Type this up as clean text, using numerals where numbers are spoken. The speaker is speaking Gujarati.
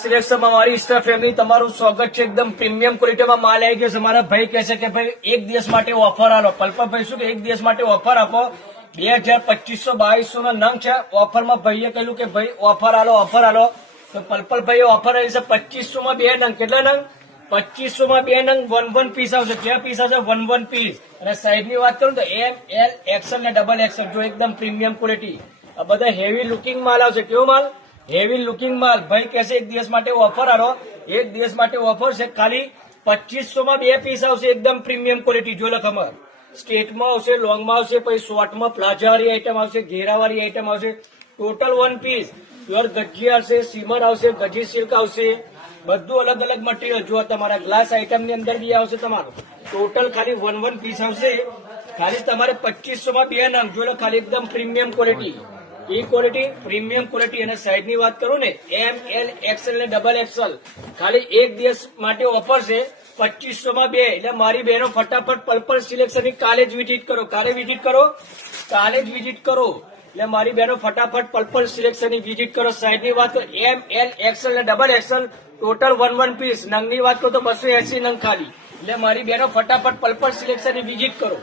સિલેક્શનમાં મારી સ્ટાર ફેમિલી તમારું સ્વાગત છે। એકદમ પ્રીમિયમ ક્વોલિટીમાં માલ આવી ગયો છે। મારા ભાઈ કહે છે કે ભાઈ એક દિવસ માટે ઓફર આલો। પલ્પલભાઈ શું કે એક દિવસ માટે ઓફર આપો। 2200 ના નંગ છે। ઓફરમાં ભાઈએ કહ્યું કે ભાઈ ઓફર આલો તો પલ્પલભાઈ ઓફર આવી છે 2500 માં 2 નંગ। કેટલા નંગ? 2500 માં 2 નંગ 1 પીસ આવશે। ક્યાં પીસ આવશે? 1 પીસ। અને સાઈઝની વાત કરું તો એમ, એલ, એક્સએલ ને ડબલ એક્સએલ। જો એકદમ પ્રીમિયમ ક્વોલિટી, આ બધા હેવી લુકિંગ માલ આવશે। કેવો માલ? હેવી લુકિંગ માલ। ભાઈ કહેશે એક દિવસ માટે ઓફર આલો। એક દિવસ માટે ઓફર છે ખાલી 2500 માં 2 પીસ આવશે। એકદમ પ્રીમિયમ ક્વોલિટી। જો લખમર સ્ટેટમાં આવશે, લોંગમાં આવશે, પછી શોર્ટમાં પ્લાઝા વાળી આઈટમ આવશે, ઘેરાવાળી આઈટમ આવશે। ટોટલ 1 પીસ પ્યોર ગજી આવશે, સીમર આવશે, ગજી સિલ્ક આવશે। બધું અલગ અલગ મટીરિયલ। જો તમારા ગ્લાસ આઈટમ ની અંદર બી આવશે તમારું। ટોટલ ખાલી 1 પીસ આવશે। ખાલી તમારે 2500 માં 2 નંગ। જો ખાલી એકદમ પ્રીમિયમ ક્વોલિટી, એ ક્વોલિટી પ્રીમિયમ ક્વોલિટી। અને સાઈઝ ની વાત કરું ને એમ, એલ, એક્સએલ ને ડબલ એક્સએલ। ખાલી એક દિવસ માટે ઓફર છે 2500 માં 2। એટલે મારી બહેનો ફટાફટ પર્પલ સિલેક્શન ની કાલે જ વિઝિટ કરો। કાલે વિઝિટ કરો, કાલે જ વિઝિટ કરો। એટલે મારી બહેનો ફટાફટ પર્પલ સિલેક્શન ની વિઝિટ કરો। સાઈઝ ની વાત કરું એમ, એલ, એક્સએલ ને ડબલ એક્સએલ। Total 1 piece. નંગ ની વાત કરું તો 280 નંગ ખાલી। એટલે મારી બહેનો ફટાફટ પર્પલ સિલેક્શન ની વિઝિટ કરો।